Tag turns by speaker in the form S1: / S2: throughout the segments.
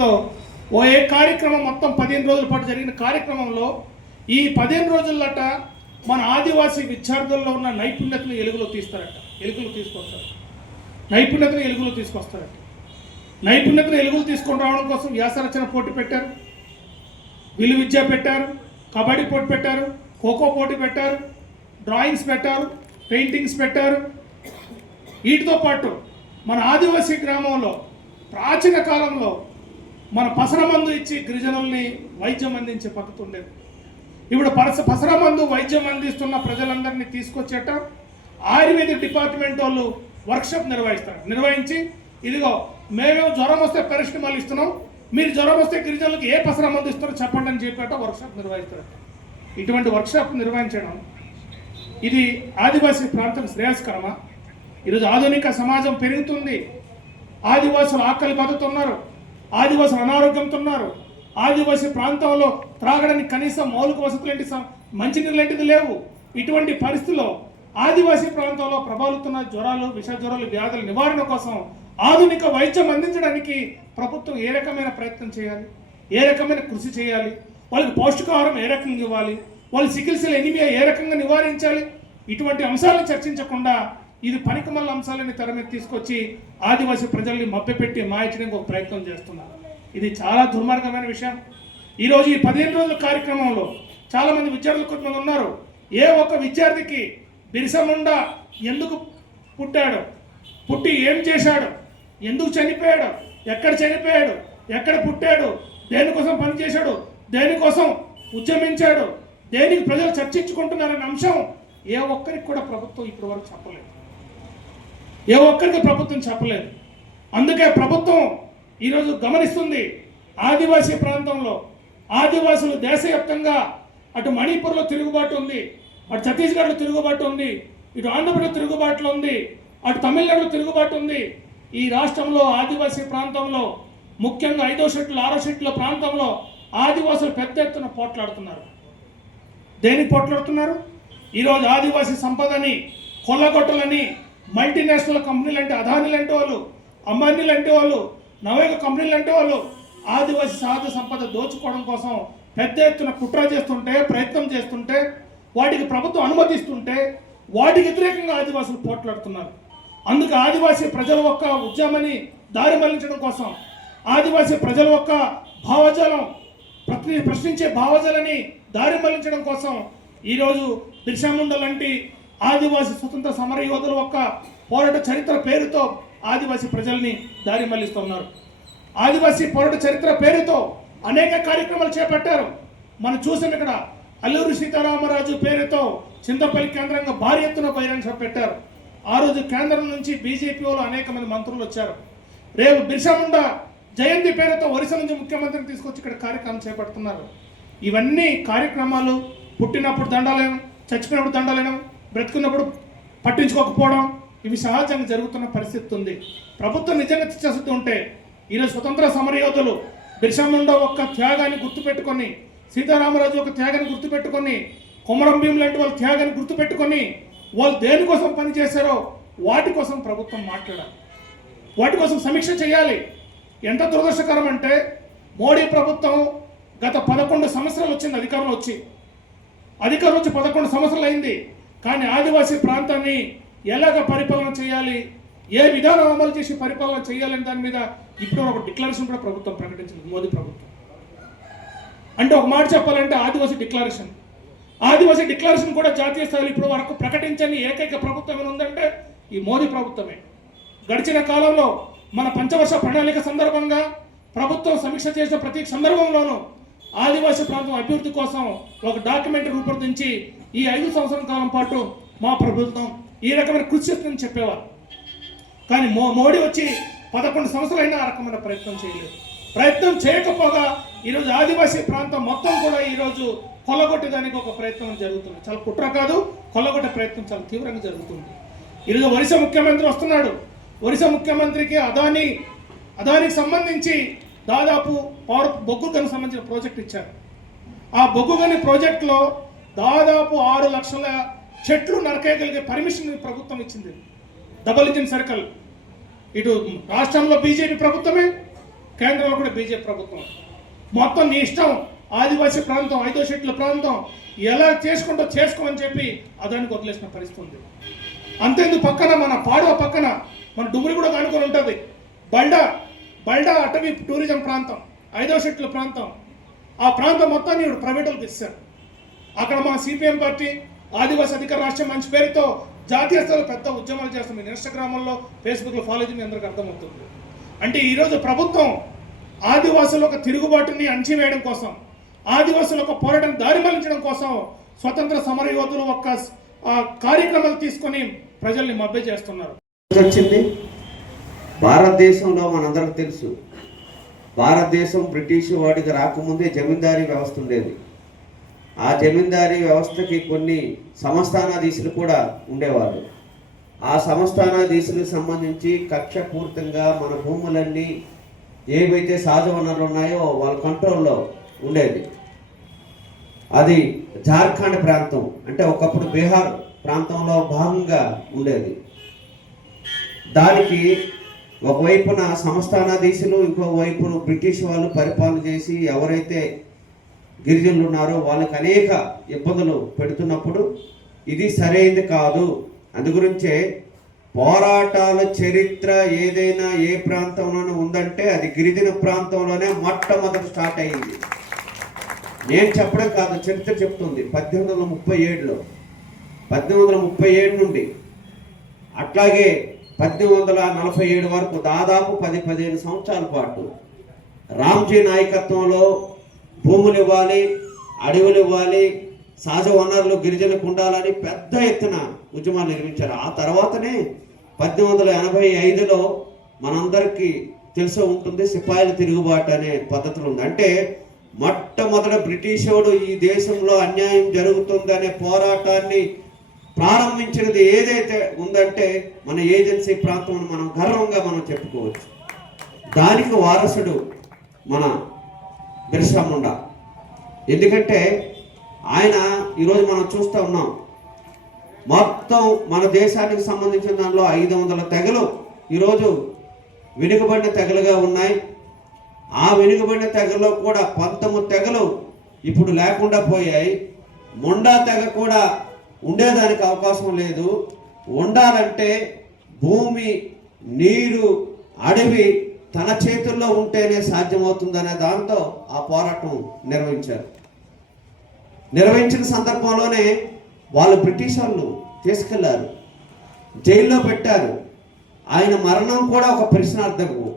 S1: ఉందో ఓ ఏ కార్యక్రమం మొత్తం పదిహేను రోజుల పాటు జరిగిన కార్యక్రమంలో ఈ పదిహేను రోజులట మన ఆదివాసీ విద్యార్థుల్లో ఉన్న నైపుణ్యతను ఎలుగులో తీస్తారట. ఎలుగులు తీసుకొస్తారు. నైపుణ్యతను ఎలుగులో తీసుకొస్తారట. నైపుణ్యతను ఎలుగులు తీసుకొని రావడం కోసం వ్యాసరచన పోటీ పెట్టారు. విలు విద్య పెట్టారు. కబడ్డీ పోటీ పెట్టారు. ఖోఖో పోటీ పెట్టారు. డ్రాయింగ్స్ పెట్టారు. పెయింటింగ్స్ పెట్టారు. వీటితో పాటు మన ఆదివాసీ గ్రామంలో ప్రాచీన కాలంలో మన పసర మందు ఇచ్చి గిరిజనుల్ని వైద్యం అందించే పద్ధతి ఉండేది. ఇప్పుడు పరస పసర మందు వైద్యం అందిస్తున్న ప్రజలందరినీ తీసుకొచ్చేట ఆయుర్వేదిక్ డిపార్ట్మెంట్ వాళ్ళు వర్క్షాప్ నిర్వహిస్తారు. నిర్వహించి ఇదిగో మేమేమో జ్వరం వస్తే పారాసిటమాల్ ఇస్తున్నాం మీరు జ్వరం వస్తే గిరిజనులకు ఏ పసర మందు ఇస్తారో చెప్పండి అని చెప్పేట వర్క్షాప్ నిర్వహిస్తారు. ఇటువంటి వర్క్షాప్ నిర్వహించడం ఇది ఆదివాసీ ప్రాంతం శ్రేయస్కరమా? ఈరోజు ఆధునిక సమాజం పెరుగుతుంది. ఆదివాసులు ఆకలి బతుకుతున్నారు ఆదివాసులు అనారోగ్యంతో ఉన్నారు ఆదివాసీ ప్రాంతంలో త్రాగడానికి కనీసం మౌలిక వసతులు ఏంటి స- లాంటిది లేవు. ఇటువంటి పరిస్థితుల్లో ఆదివాసీ ప్రాంతంలో ప్రభావితున్న జ్వరాలు విష జ్వరాలు వ్యాధుల నివారణ కోసం ఆధునిక వైద్యం అందించడానికి ప్రభుత్వం ఏ రకమైన ప్రయత్నం చేయాలి? ఏ రకమైన కృషి చేయాలి? వాళ్ళకి పౌష్టికాహారం ఏ రకంగా ఇవ్వాలి? వాళ్ళ చికిత్సలు ఎనిమియా ఏ రకంగా నివారించాలి? ఇటువంటి అంశాలను చర్చించకుండా ఇది పనికిమల్ల అంశాలని తెర మీద తీసుకొచ్చి ఆదివాసీ ప్రజల్ని మభ్యపెట్టి మాయించడానికి ఒక ప్రయత్నం చేస్తున్నారు. ఇది చాలా దుర్మార్గమైన విషయం. ఈరోజు ఈ పదిహేను రోజుల కార్యక్రమంలో చాలామంది విద్యార్థులు కొంతమంది ఉన్నారు. ఏ ఒక్క విద్యార్థికి బిరిసముండా ఎందుకు పుట్టాడు? పుట్టి ఏం చేశాడు? ఎందుకు చనిపోయాడు? ఎక్కడ చనిపోయాడు? ఎక్కడ పుట్టాడు? దేనికోసం పనిచేశాడు? దేనికోసం ఉద్యమించాడు? దేనికి ప్రజలు చర్చించుకుంటున్నారనే అంశం ఏ ఒక్కరికి కూడా ప్రభుత్వం ఇప్పటి వరకు చెప్పలేదు. ఏ ఒక్కరికి ప్రభుత్వం చెప్పలేదు. అందుకే ప్రభుత్వం ఈరోజు గమనిస్తుంది ఆదివాసీ ప్రాంతంలో. ఆదివాసులు దేశవ్యాప్తంగా అటు మణిపూర్లో తిరుగుబాటు ఉంది అటు ఛత్తీస్గఢ్లో తిరుగుబాటు ఉంది ఇటు ఆంధ్రప్రదేశ్ తిరుగుబాటులో ఉంది అటు తమిళనాడులో తిరుగుబాటు ఉంది. ఈ రాష్ట్రంలో ఆదివాసీ ప్రాంతంలో ముఖ్యంగా ఐదో షెట్లు ఆరో షెట్ల ప్రాంతంలో ఆదివాసులు పెద్ద ఎత్తున పోట్లాడుతున్నారు. దేనికి పోట్లాడుతున్నారు? ఈరోజు ఆదివాసీ సంపదని కొల్లగొట్టలని మల్టీనేషనల్ కంపెనీలు అంటే అదానీలు అంటే వాళ్ళు అంబానీలు అంటే వాళ్ళు నవయుగ కంపెనీలు అంటే వాళ్ళు ఆదివాసీ సహజ సంపద దోచుకోవడం కోసం పెద్ద ఎత్తున కుట్ర చేస్తుంటే ప్రయత్నం చేస్తుంటే వాటికి ప్రభుత్వం అనుమతిస్తుంటే వాటికి వ్యతిరేకంగా ఆదివాసులు పోట్లాడుతున్నారు. అందుకు ఆదివాసీ ప్రజల యొక్క ఉద్యమాన్ని దారి మళ్ళించడం కోసం ఆదివాసీ ప్రజల యొక్క భావజాలం ప్రతి ప్రశ్నించే భావజాలని దారి మళ్ళించడం కోసం ఈరోజు బిర్సాముండ లాంటి ఆదివాసీ స్వతంత్ర సమర యోధుల యొక్క పోరాట చరిత్ర పేరుతో ఆదివాసీ ప్రజల్ని దారి మళ్ళిస్తున్నారు ఆదివాసీ పోరాట చరిత్ర పేరుతో అనేక కార్యక్రమాలు చేపట్టారు. మనం చూసాం ఇక్కడ అల్లూరి సీతారామరాజు పేరుతో చింతపల్లి కేంద్రంగా భారీ ఎత్తున బహిరంగ సభ పెట్టారు. ఆ రోజు కేంద్రం నుంచి బీజేపీ వాళ్ళు అనేక మంది మంత్రులు వచ్చారు. రేపు బిర్సాముండా జయంతి పేరుతో ఒరిస్సా నుంచి ముఖ్యమంత్రిని తీసుకొచ్చి ఇక్కడ కార్యక్రమం చేపడుతున్నారు. ఇవన్నీ కార్యక్రమాలు పుట్టినప్పుడు దండాలేనం చచ్చిపోయినప్పుడు దండాలేనం బ్రతుకున్నప్పుడు పట్టించుకోకపోవడం ఇవి సహజంగా జరుగుతున్న పరిస్థితి ఉంది. ప్రభుత్వం నిజంగా చేస్తూ ఉంటే ఈరోజు స్వతంత్ర సమరయోధులు బిర్సా ముండా ఒక్క త్యాగాన్ని గుర్తుపెట్టుకొని సీతారామరాజు ఒక త్యాగాన్ని గుర్తుపెట్టుకొని కొమరం భీం లాంటి వాళ్ళ త్యాగాన్ని గుర్తుపెట్టుకొని వాళ్ళు దేనికోసం పనిచేశారో వాటి కోసం ప్రభుత్వం మాట్లాడాలి. వాటి కోసం సమీక్ష చేయాలి. ఎంత దురదృష్టకరం అంటే మోడీ ప్రభుత్వం గత పదకొండు సంవత్సరాలు వచ్చింది అధికారంలో వచ్చి. అధికారం వచ్చి పదకొండు సంవత్సరాలు అయింది. కానీ ఆదివాసీ ప్రాంతాన్ని ఎలాగ పరిపాలన చేయాలి? ఏ విధానం అమలు చేసి పరిపాలన చేయాలని దాని మీద ఇప్పుడు ఒక డిక్లరేషన్ కూడా ప్రభుత్వం ప్రకటించింది మోదీ ప్రభుత్వం. అంటే ఒక మాట చెప్పాలంటే ఆదివాసీ డిక్లరేషన్. ఆదివాసీ డిక్లరేషన్ కూడా జాతీయ స్థాయిలో ఇప్పుడు వరకు ప్రకటించని ఏకైక ప్రభుత్వం ఏమైనా ఉందంటే ఈ మోదీ ప్రభుత్వమే. గడిచిన కాలంలో మన పంచవర్ష ప్రణాళిక సందర్భంగా ప్రభుత్వం సమీక్ష చేసిన ప్రతి సందర్భంలోనూ ఆదివాసీ ప్రాంతం అభివృద్ధి కోసం ఒక డాక్యుమెంట్ రూపొందించి ఈ ఐదు సంవత్సరాల కాలం పాటు మా ప్రభుత్వం ఈ రకమైన కృషి చేస్తుందని చెప్పేవారు. కానీ మో మోడీ వచ్చి పదకొండు సంవత్సరాలైనా ఆ రకమైన ప్రయత్నం చేయలేదు. ప్రయత్నం చేయకపోగా ఈరోజు ఆదివాసీ ప్రాంతం మొత్తం కూడా ఈరోజు కొల్లగొట్టేదానికి ఒక ప్రయత్నం జరుగుతుంది. చాలా కుట్ర కాదు కొల్లగొట్టే ప్రయత్నం చాలా తీవ్రంగా జరుగుతుంది. ఈరోజు ఒరిస్సా ముఖ్యమంత్రి వస్తున్నాడు. ఒరిస్సా ముఖ్యమంత్రికి అదాని అదానికి సంబంధించి దాదాపు పవర్ బొగ్గు సంబంధించిన ప్రాజెక్ట్ ఇచ్చారు. ఆ బొగ్గు గని ప్రాజెక్టులో దాదాపు ఆరు లక్షల చెట్లు నరకేయగలిగే పర్మిషన్ ప్రభుత్వం ఇచ్చింది. డబల్ ఇంజిన్ సర్కిల్ ఇటు రాష్ట్రంలో బీజేపీ ప్రభుత్వమే కేంద్రంలో కూడా బీజేపీ ప్రభుత్వం. మొత్తం నీ ఇష్టం. ఆదివాసీ ప్రాంతం ఐదో షెట్ల ప్రాంతం ఎలా చేసుకుంటో చేసుకోమని చెప్పి అదానికి వదిలేసిన పరిస్థితి ఉంది. అంతేందుకు పక్కన మన పాడవ పక్కన మన డుమ్రి కూడా కానుకొని ఉంటుంది. బండ బల్డా అటవీ టూరిజం ప్రాంతం ఐదో షెట్ల ప్రాంతం. ఆ ప్రాంతం మొత్తాన్ని ఇప్పుడు ప్రైవేటులకు ఇస్తారు. అక్కడ మా సిపిఎం పార్టీ ఆదివాసీ అధికార రాష్ట్రం మంచి పేరుతో జాతీయ స్థాయిలో పెద్ద ఉద్యమాలు చేస్తాం. మీరు ఇన్స్టాగ్రామ్లో ఫేస్బుక్లో ఫాలో చేసి అందరికీ అర్థమవుతుంది. అంటే ఈరోజు ప్రభుత్వం ఆదివాసుల ఒక తిరుగుబాటుని అణచివేయడం కోసం ఆదివాసుల ఒక పోరాటం దారి మళ్ళించడం కోసం స్వతంత్ర సమర యోధులు ఒక ఆ, కార్యక్రమాలు తీసుకొని ప్రజల్ని మభ్య చేస్తున్నారు.
S2: వచ్చింది. భారతదేశంలో మనందరికి తెలుసు. భారతదేశం బ్రిటిష్ వాడికి రాకముందే జమీందారీ వ్యవస్థ ఉండేది. ఆ జమీందారీ వ్యవస్థకి కొన్ని సంస్థానాధీశులు కూడా ఉండేవాళ్ళు. ఆ సంస్థానాధీశులకు సంబంధించి కక్షపూర్తంగా మన భూములన్నీ ఏవైతే సహజ వనరులు ఉన్నాయో వాళ్ళ కంట్రోల్లో ఉండేది. అది జార్ఖండ్ ప్రాంతం అంటే ఒకప్పుడు బీహార్ ప్రాంతంలో భాగంగా ఉండేది. దానికి ఒకవైపున సంస్థానాధీశులు ఇంకోవైపున బ్రిటిష్ వాళ్ళు పరిపాలన చేసి ఎవరైతే గిరిజనులు ఉన్నారో వాళ్ళకి అనేక ఇబ్బందులు పెడుతున్నప్పుడు ఇది సరైనది కాదు. అందు గురించే పోరాటాల చరిత్ర ఏదైనా ఏ ప్రాంతంలోనూ ఉందంటే అది గిరిజన ప్రాంతంలోనే మొట్టమొదటి స్టార్ట్ అయింది నేను చెప్పడం కాదు చరిత్ర చెప్తుంది. పద్దెనిమిది వందల ముప్పై ఏడులో. పద్దెనిమిది వందల ముప్పై ఏడు నుండి. అట్లాగే పద్దెనిమిది వందల నలభై ఏడు వరకు దాదాపు పది పదిహేను సంవత్సరాల పాటు రామ్జీ నాయకత్వంలో భూములు ఇవ్వాలి అడవులు ఇవ్వాలి సహజ వనరులు గిరిజనులకు ఉండాలని పెద్ద ఎత్తున ఉద్యమాలు నిర్మించారు. ఆ తర్వాతనే పద్దెనిమిది వందల ఎనభై ఐదులో మనందరికీ తెలిసి ఉంటుంది సిపాయిల తిరుగుబాటు అనే పద్ధతులు ఉంది. అంటే మొట్టమొదట బ్రిటిషోడు ఈ దేశంలో అన్యాయం జరుగుతుందనే పోరాటాన్ని ప్రారంభించినది ఏదైతే ఉందంటే మన ఏజెన్సీ ప్రాంతం మనం గర్వంగా మనం చెప్పుకోవచ్చు. దానికి వారసుడు మన బిర్సా ముండా. ఎందుకంటే ఆయన ఈరోజు మనం చూస్తూ ఉన్నాం. మొత్తం మన దేశానికి సంబంధించిన దానిలో ఐదు వందల తెగలు ఈరోజు వెనుకబడిన తెగలుగా ఉన్నాయి. ఆ వెనుకబడిన తెగల్లో కూడా పంతొమ్మిది తెగలు ఇప్పుడు లేకుండా పోయాయి. మొండా తెగ కూడా ఉండేదానికి అవకాశం లేదు. ఉండాలంటే భూమి నీరు అడవి తన చేతుల్లో ఉంటేనే సాధ్యమవుతుందనే దాంతో ఆ పోరాటం నిర్వహించారు. నిర్వహించిన సందర్భంలోనే వాళ్ళు బ్రిటిష్ వాళ్ళు తీసుకెళ్ళారు. జైల్లో పెట్టారు. ఆయన మరణం కూడా ఒక ప్రశ్నార్థకు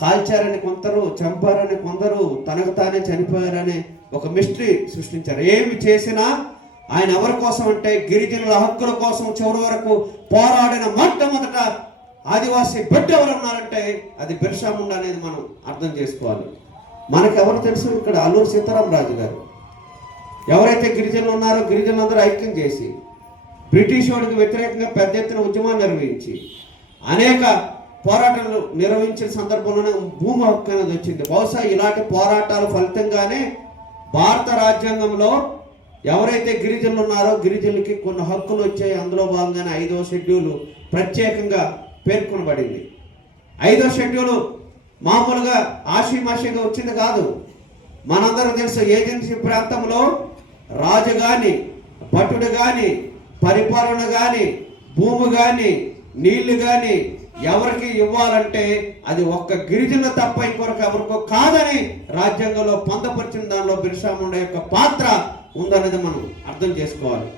S2: కాల్చారని కొందరు చంపారని కొందరు తనకు తానే చనిపోయారని ఒక మిస్టరీ సృష్టించారు. ఏమి చేసినా ఆయన ఎవరి కోసం అంటే గిరిజనుల హక్కుల కోసం చివరి వరకు పోరాడిన మొట్టమొదట ఆదివాసీ బిడ్డ ఎవరు ఉన్నారంటే అది బిర్సా ముండా అనేది మనం అర్థం చేసుకోవాలి. మనకెవరు ఎవరు తెలుసు? ఇక్కడ అల్లూరు సీతారామరాజు గారు. ఎవరైతే గిరిజనులు ఉన్నారో గిరిజనులందరూ ఐక్యం చేసి బ్రిటిష్ వాడికి వ్యతిరేకంగా పెద్ద ఎత్తున ఉద్యమాన్ని నిర్వహించి అనేక పోరాటాలు నిర్వహించిన సందర్భంలోనే భూమి హక్కు అనేది వచ్చింది. బహుశా ఇలాంటి పోరాటాల ఫలితంగానే భారత రాజ్యాంగంలో ఎవరైతే గిరిజనులు ఉన్నారో గిరిజనులకి కొన్ని హక్కులు వచ్చాయి. అందులో భాగంగానే ఐదో షెడ్యూల్ ప్రత్యేకంగా పేర్కొనబడింది. ఐదో షెడ్యూల్ మామూలుగా ఆషిమాషిగా వచ్చింది కాదు. మనందరం తెలుసు ఏజెన్సీ ప్రాంతంలో రాజు కానీ భటుడు కానీ పరిపాలన కానీ భూమి కానీ నీళ్ళు కానీ ఎవరికి ఇవ్వాలంటే అది ఒక్క గిరిజన తప్ప ఇంకొరకు ఎవరికో కాదని రాజ్యాంగంలో పొందపరిచిన దానిలో బిర్సాముండ యొక్క పాత్ర ఉందనేది మనం అర్థం చేసుకోవాలి.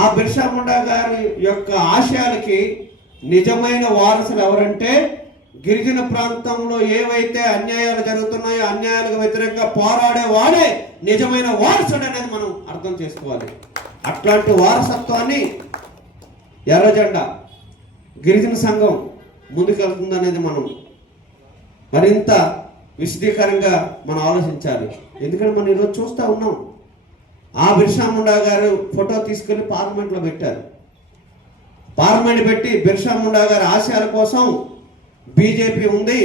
S2: ఆ బిర్సా ముండా గారి యొక్క ఆశయాలకి నిజమైన వారసులు ఎవరంటే గిరిజన ప్రాంతంలో ఏవైతే అన్యాయాలు జరుగుతున్నాయో అన్యాయాలకు వ్యతిరేకంగా పోరాడే వాడే నిజమైన వారసుడు అనేది మనం అర్థం చేసుకోవాలి. అట్లాంటి వారసత్వాన్ని ఎర్రజెండా గిరిజన సంఘం ముందుకెళ్తుందనేది మనం మరింత విశదీకరంగా మనం ఆలోచించాలి. ఎందుకంటే మనం ఈరోజు చూస్తూ ఉన్నాం ఆ బిర్సాముండా గారు ఫోటో తీసుకెళ్ళి పార్లమెంట్లో పెట్టారు. పార్లమెంట్ పెట్టి బిర్షాముండా గారి ఆశయాల కోసం బీజేపీ ఉంది.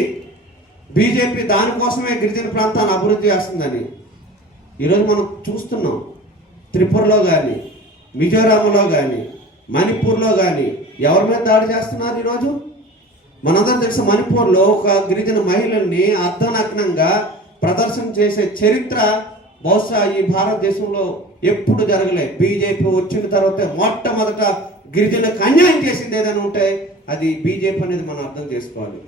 S2: బీజేపీ దానికోసమే గిరిజన ప్రాంతాన్ని అభివృద్ధి చేస్తుందని ఈరోజు మనం చూస్తున్నాం. త్రిపురలో కానీ మిజోరాంలో కానీ మణిపూర్లో కానీ ఎవరి మీద దాడి చేస్తున్నారు ఈరోజు? మనందరం తెలుసు మణిపూర్లో ఒక గిరిజన మహిళల్ని అర్ధనగ్నంగా ప్రదర్శన చేసే చరిత్ర బహుశా ఈ భారతదేశంలో ఎప్పుడు జరగలే. బీజేపీ వచ్చిన తర్వాత మొట్టమొదట గిరిజనులకు అన్యాయం చేసింది ఏదైనా ఉంటే అది బీజేపీ అనేది మనం అర్థం చేసుకోవాలి.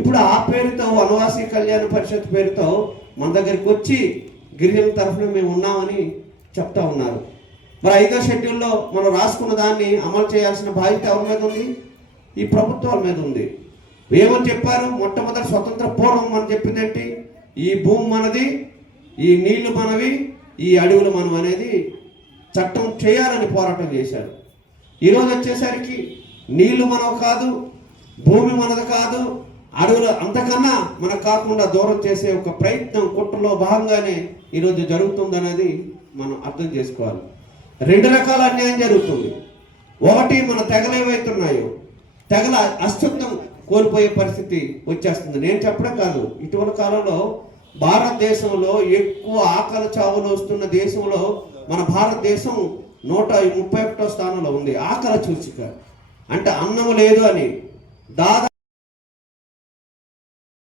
S2: ఇప్పుడు ఆ పేరుతో వనవాసి కళ్యాణ పరిషత్ పేరుతో మన దగ్గరికి వచ్చి గిరిజనుల తరఫున మేము ఉన్నామని చెప్తా ఉన్నారు. మరి ఐదో షెడ్యూల్లో మనం రాసుకున్న దాన్ని అమలు చేయాల్సిన బాధ్యత ఎవరి మీద ఉంది? ఈ ప్రభుత్వాల మీద ఉంది. ఏమని చెప్పారు? మొట్టమొదటి స్వతంత్ర పూర్వం మనం చెప్పిందేంటి? ఈ భూమి మనది ఈ నీళ్ళు మనవి ఈ అడవులు మనం అనేది చట్టం చేయాలని పోరాటం చేశారు. ఈరోజు వచ్చేసరికి నీళ్ళు మనవి కాదు భూమి మనది కాదు అడవులు అంతకన్నా మనకు కాకుండా దూరం చేసే ఒక ప్రయత్నం కుట్రలో భాగంగానే ఈరోజు జరుగుతుందనేది మనం అర్థం చేసుకోవాలి. రెండు రకాల అన్యాయం జరుగుతుంది. ఒకటి మన తెగలు ఏవైతున్నాయో తెగల అస్తిత్వం కోల్పోయే పరిస్థితి వచ్చేస్తుంది. నేను చెప్పడం కాదు ఇటీవల కాలంలో భారతదేశంలో ఎక్కువ ఆకలి చావులు వస్తున్న దేశంలో మన భారతదేశం నూట ముప్పై ఒకటో స్థానంలో ఉంది. ఆకలి చూచిక అంటే అన్నం లేదు అని. దాదాపు